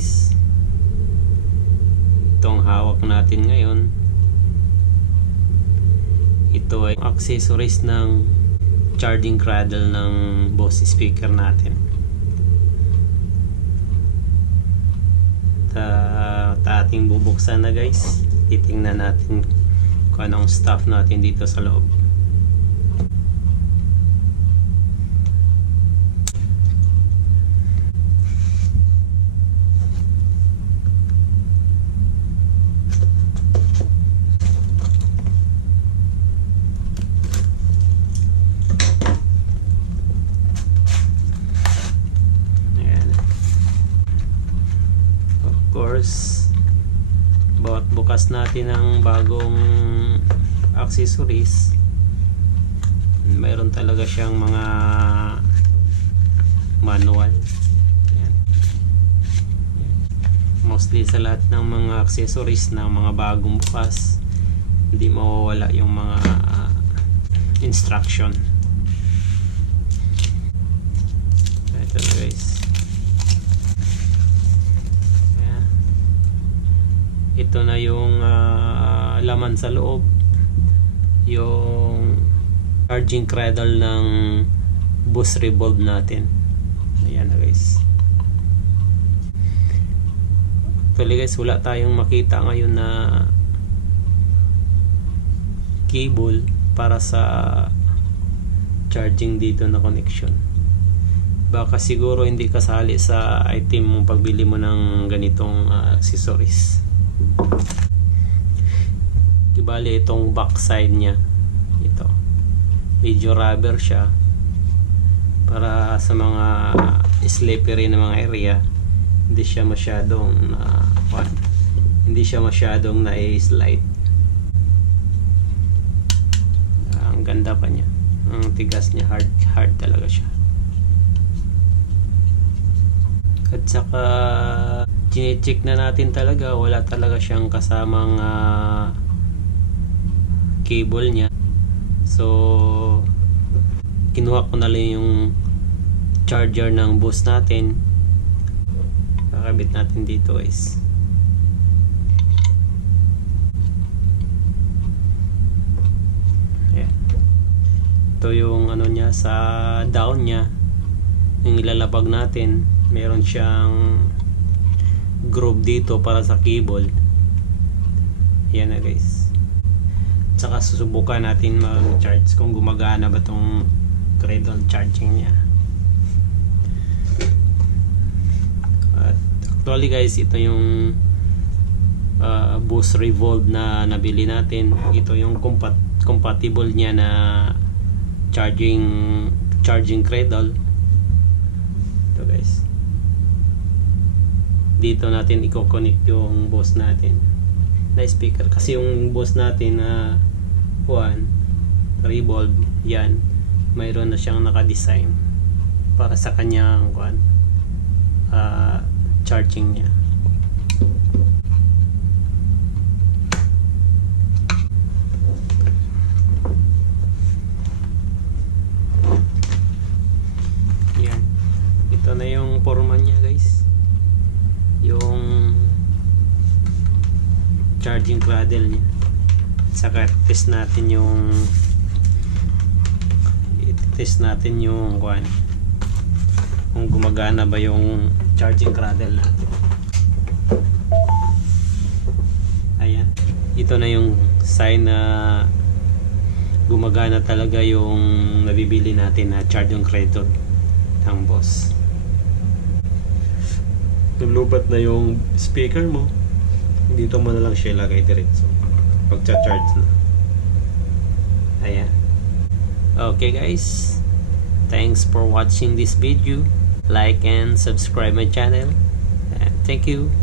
guys. Itong hawak natin ngayon, ito ay accessories ng charging cradle ng Bose speaker natin. Ating bubuksan na guys. Titingnan natin kung anong stuff natin dito sa loob. Bawat bukas natin ng bagong accessories, mayroon talaga siyang mga manual. Ayan. Mostly sa lahat ng mga accessories ng mga bagong bukas, hindi mawawala yung mga instruction. Ito na guys. Ito na yung laman sa loob, yung charging cradle ng Bose Revolve natin. Ayan na guys. Actually guys, wala tayong makita ngayon na cable para sa charging dito na connection. Baka siguro hindi kasali sa item mong pagbili mo ng ganitong accessories. Bali itong backside nya, ito medyo rubber siya para sa mga slippery na mga area. Hindi siya masyadong na-slide. Ang ganda pa niya, ang tigas niya, hard talaga siya. At saka chine-check na natin talaga, wala talaga siyang kasamang cable niya. So kinuha ko na lang yung charger ng Bose natin, kakabit natin dito guys. Ayan. Ito yung ano niya, sa down niya, yung ilalabag natin, meron siyang groove dito para sa cable. Yan na guys. Saka susubukan natin mag-charge kung gumagana ba tong cradle charging niya. At actually guys, ito yung Bose Revolve na nabili natin. Ito yung compatible niya na charging cradle. Ito guys. Dito natin i-connect yung Bose natin na speaker, kasi yung Bose natin na Revolve, yan, mayroon na siyang naka-design para sa kanyang charging niya. Yan, ito na yung forma niya guys, yung charging cradle niya. Saka test natin yung kung gumagana ba yung charging cradle natin. Ayan, ito na yung sign na gumagana talaga yung nabibili natin na charging cradle ng Bose. Lulubat na yung speaker mo, dito mo na lang siya ilagay diretso pagcha-charge na. Ayan. Okay guys, thanks for watching this video. Like and subscribe my channel, and thank you.